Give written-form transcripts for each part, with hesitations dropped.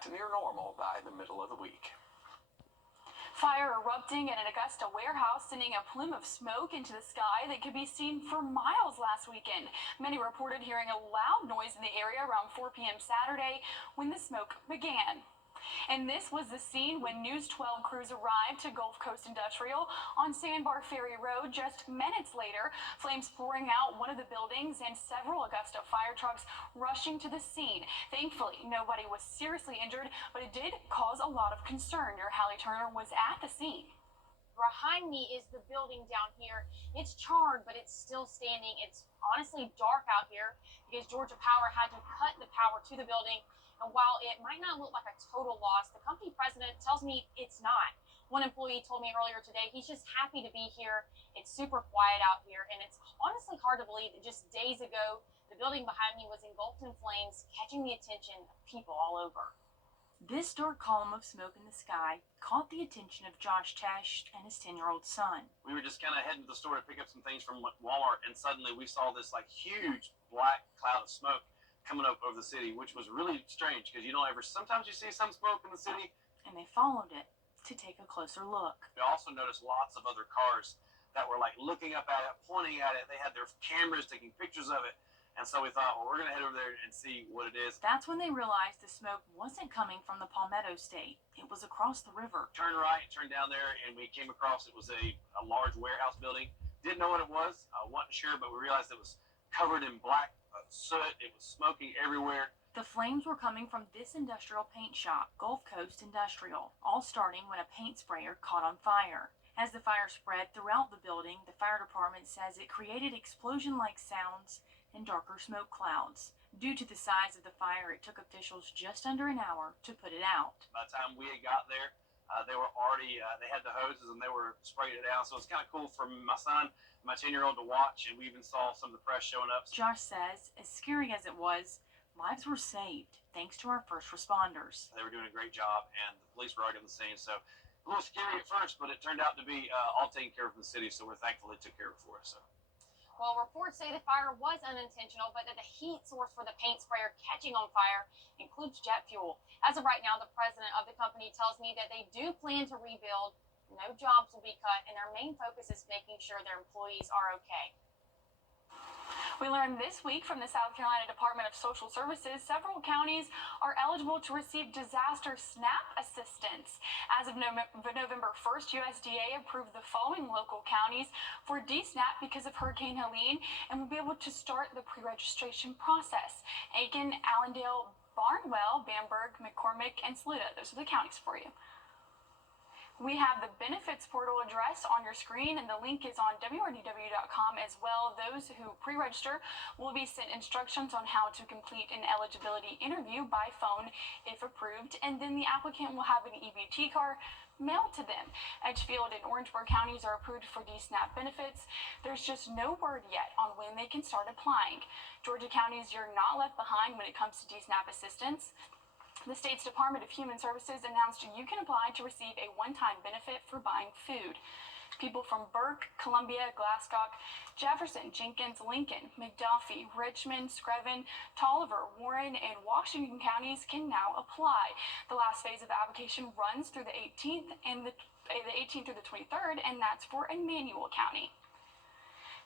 back to near normal by the middle of the week. Fire erupting in an Augusta warehouse, sending a plume of smoke into the sky that could be seen for miles last weekend. Many reported hearing a loud noise in the area around 4 p.m. Saturday when the smoke began. And this was the scene when News 12 crews arrived to Gulf Coast Industrial on Sandbar Ferry Road. Just minutes later, flames pouring out one of the buildings and several Augusta fire trucks rushing to the scene. Thankfully, nobody was seriously injured, but it did cause a lot of concern. Your Hallie Turner was at the scene. Behind me is the building down here. It's charred, but it's still standing. It's honestly dark out here because Georgia Power had to cut the power to the building. And while it might not look like a total loss, the company president tells me it's not. One employee told me earlier today he's just happy to be here. It's super quiet out here, and it's honestly hard to believe that just days ago, the building behind me was engulfed in flames, catching the attention of people all over. This dark column of smoke in the sky caught the attention of Josh Tesh and his 10-year-old son. We were just kind of heading to the store to pick up some things from Walmart, and suddenly we saw this huge black cloud of smoke coming up over the city, which was really strange because you don't ever, sometimes you see some smoke in the city. And they followed it to take a closer look. We also noticed lots of other cars that were looking up at it, pointing at it. They had their cameras taking pictures of it. And so we thought, well, we're going to head over there and see what it is. That's when they realized the smoke wasn't coming from the Palmetto State. It was across the river. Turned right, turned down there, and we came across, it was a large warehouse building. Didn't know what it was, wasn't sure, but we realized it was covered in black soot. It was smoking everywhere. The flames were coming from this industrial paint shop, Gulf Coast Industrial, all starting when a paint sprayer caught on fire. As the fire spread throughout the building, the fire department says it created explosion-like sounds and darker smoke clouds. Due to the size of the fire, it took officials just under an hour to put it out. By the time we had got there, they were already, they had the hoses and they were spraying it down. So it's kind of cool for my son, my 10-year-old to watch, and we even saw some of the press showing up. Josh says, as scary as it was, lives were saved thanks to our first responders. They were doing a great job, and the police were already on the scene. So a little scary at first, but it turned out to be all taken care of in the city. So we're thankful they took care of it for us. So. Well, reports say the fire was unintentional, but that the heat source for the paint sprayer catching on fire includes jet fuel. As of right now, the president of the company tells me that they do plan to rebuild. No jobs will be cut, and their main focus is making sure their employees are okay. We learned this week from the South Carolina Department of Social Services, several counties are eligible to receive disaster SNAP assistance. As of November 1st, USDA approved the following local counties for DSNAP because of Hurricane Helene and will be able to start the pre-registration process. Aiken, Allendale, Barnwell, Bamberg, McCormick, and Saluda. Those are the counties for you. We have the benefits portal address on your screen, and the link is on wrdw.com as well. Those who pre-register will be sent instructions on how to complete an eligibility interview by phone if approved, and then the applicant will have an EBT card mailed to them. Edgefield and Orangeburg counties are approved for DSNAP benefits. There's just no word yet on when they can start applying. Georgia counties, you're not left behind when it comes to DSNAP assistance. The state's Department of Human Services announced you can apply to receive a one-time benefit for buying food. People from Burke, Columbia, Glasscock, Jefferson, Jenkins, Lincoln, McDuffie, Richmond, Screven, Tolliver, Warren, and Washington counties can now apply. The last phase of the application runs through the 18th and the 18th through the 23rd, and that's for Emmanuel County.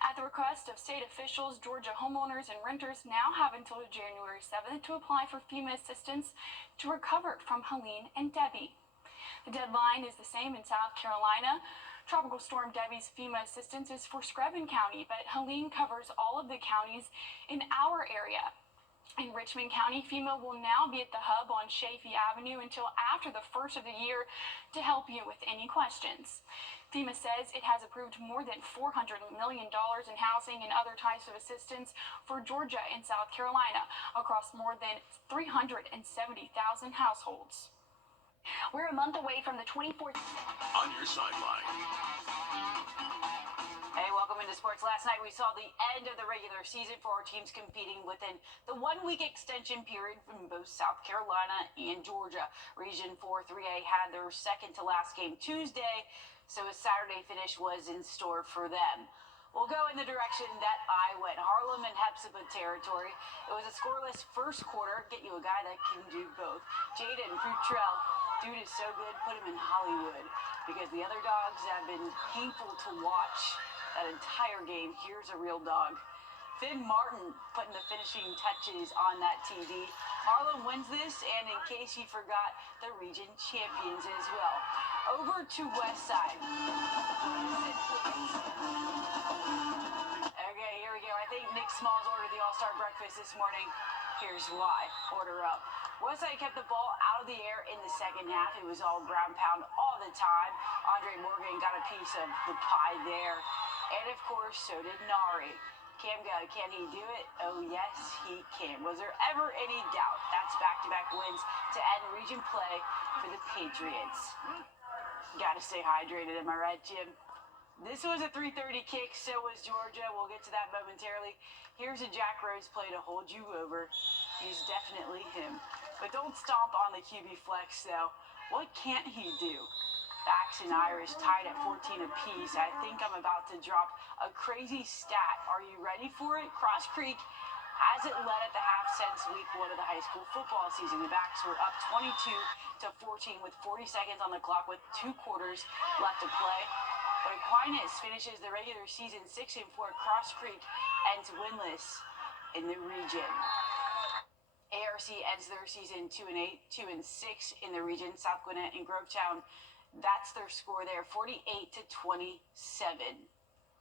At the request of state officials, Georgia homeowners and renters now have until January 7th to apply for FEMA assistance to recover from Helene and Debbie. The deadline is the same in South Carolina. Tropical Storm Debbie's FEMA assistance is for Screven County, but Helene covers all of the counties in our area. In Richmond County, FEMA will now be at the hub on Chaffee Avenue until after the first of the year to help you with any questions. FEMA says it has approved more than $400 million in housing and other types of assistance for Georgia and South Carolina across more than 370,000 households. We're a month away from the 24th. On your sideline. Hey, welcome into sports. Last night we saw the end of the regular season for our teams competing within the 1-week extension period from both South Carolina and Georgia. Region 4 3A had their second to last game Tuesday, so a Saturday finish was in store for them. We'll go in the direction that I went, Harlem and Hepzibah territory. It was a scoreless first quarter. Get you a guy that can do both. Jaden Futrell, dude is so good, put him in Hollywood because the other dogs have been painful to watch that entire game. Here's a real dog. Finn Martin putting the finishing touches on that TV. Harlem wins this, and in case you forgot, the region champions as well. Over to West Side. Okay, here we go. I think Nick Smalls ordered the All-Star breakfast this morning. Here's why. Order up. Westside kept the ball out of the air in the second half. It was all ground pound all the time. Andre Morgan got a piece of the pie there. And of course, so did Nari. Can he do it? Oh, yes, he can. Was there ever any doubt? That's back-to-back wins to end region play for the Patriots. Gotta stay hydrated, am I right, Jim? This was a 3:30 kick, so was Georgia. We'll get to that momentarily. Here's a Jack Rose play to hold you over. He's definitely him. But don't stomp on the QB flex, though. What can't he do? Bax and Irish tied at 14 apiece. I think I'm about to drop a crazy stat. Are you ready for it? Cross Creek hasn't led at the half since week 1 of the high school football season. The Backs were up 22-14 with 40 seconds on the clock with 2 quarters left to play. But Aquinas finishes the regular season 6-4. Cross Creek ends winless in the region. ARC ends their season 2-8, 2-6 in the region. South Gwinnett and Grovetown, that's their score there, 48-27.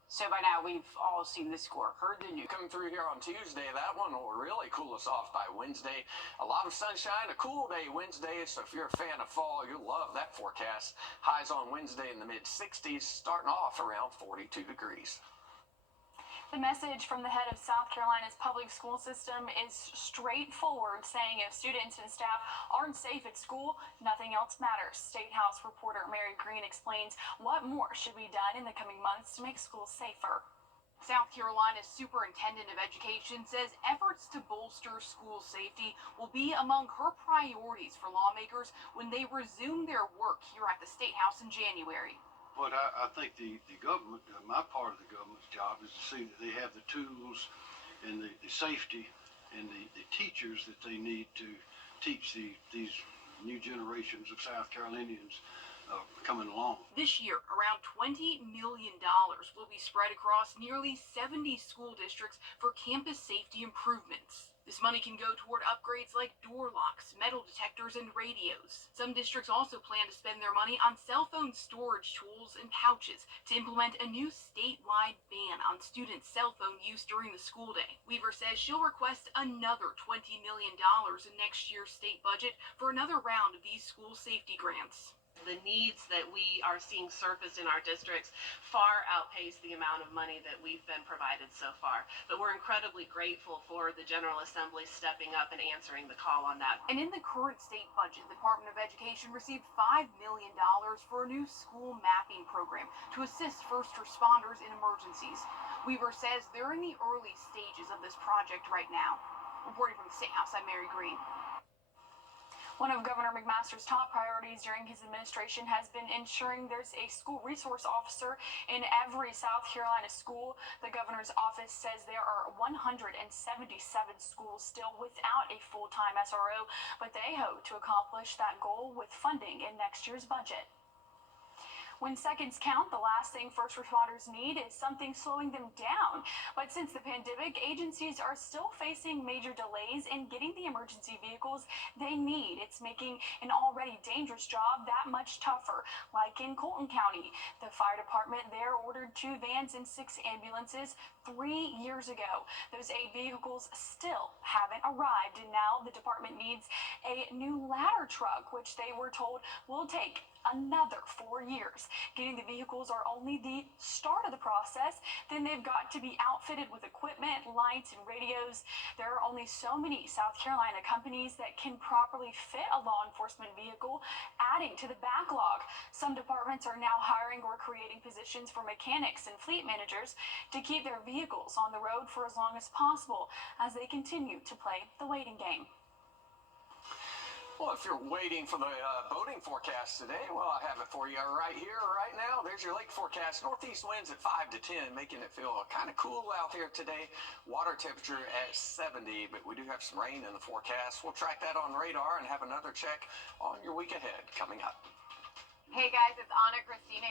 So by now, we've all seen the score, heard the news. Coming through here on Tuesday, that one will really cool us off by Wednesday. A lot of sunshine, a cool day Wednesday, so if you're a fan of fall, you'll love that forecast. Highs on Wednesday in the mid-60s, starting off around 42 degrees. The message from the head of South Carolina's public school system is straightforward, saying if students and staff aren't safe at school, nothing else matters. State House reporter Mary Green explains what more should be done in the coming months to make schools safer. South Carolina's Superintendent of Education says efforts to bolster school safety will be among her priorities for lawmakers when they resume their work here at the State House in January. But I think the government, my part of the government's job is to see that they have the tools and the safety and the teachers that they need to teach these new generations of South Carolinians coming along. This year, around $20 million will be spread across nearly 70 school districts for campus safety improvements. This money can go toward upgrades like door locks, metal detectors, and radios. Some districts also plan to spend their money on cell phone storage tools and pouches to implement a new statewide ban on students' cell phone use during the school day. Weaver says she'll request another $20 million in next year's state budget for another round of these school safety grants. The needs that we are seeing surfaced in our districts far outpace the amount of money that we've been provided so far. But we're incredibly grateful for the General Assembly stepping up and answering the call on that. And in the current state budget, the Department of Education received $5 million for a new school mapping program to assist first responders in emergencies. Weaver says they're in the early stages of this project right now. Reporting from the State House, I'm Mary Green. One of Governor McMaster's top priorities during his administration has been ensuring there's a school resource officer in every South Carolina school. The governor's office says there are 177 schools still without a full-time SRO, but they hope to accomplish that goal with funding in next year's budget. When seconds count, the last thing first responders need is something slowing them down. But since the pandemic, agencies are still facing major delays in getting the emergency vehicles they need. It's making an already dangerous job that much tougher. Like in Colton County, the fire department there ordered 2 vans and 6 ambulances 3 years ago. Those 8 vehicles still haven't arrived, and now the department needs a new ladder truck, which they were told will take another 4 years. Getting the vehicles are only the start of the process. Then they've got to be outfitted with equipment, lights, and radios. There are only so many South Carolina companies that can properly fit a law enforcement vehicle, adding to the backlog. Some departments are now hiring or creating positions for mechanics and fleet managers to keep their vehicles on the road for as long as possible as they continue to play the waiting game. Well, if you're waiting for the boating forecast today, well, I have it for you right here, right now. There's your lake forecast. Northeast winds at 5 to 10, making it feel kind of cool out here today. Water temperature at 70, but we do have some rain in the forecast. We'll track that on radar and have another check on your week ahead coming up. Hey guys, it's Anna Christina.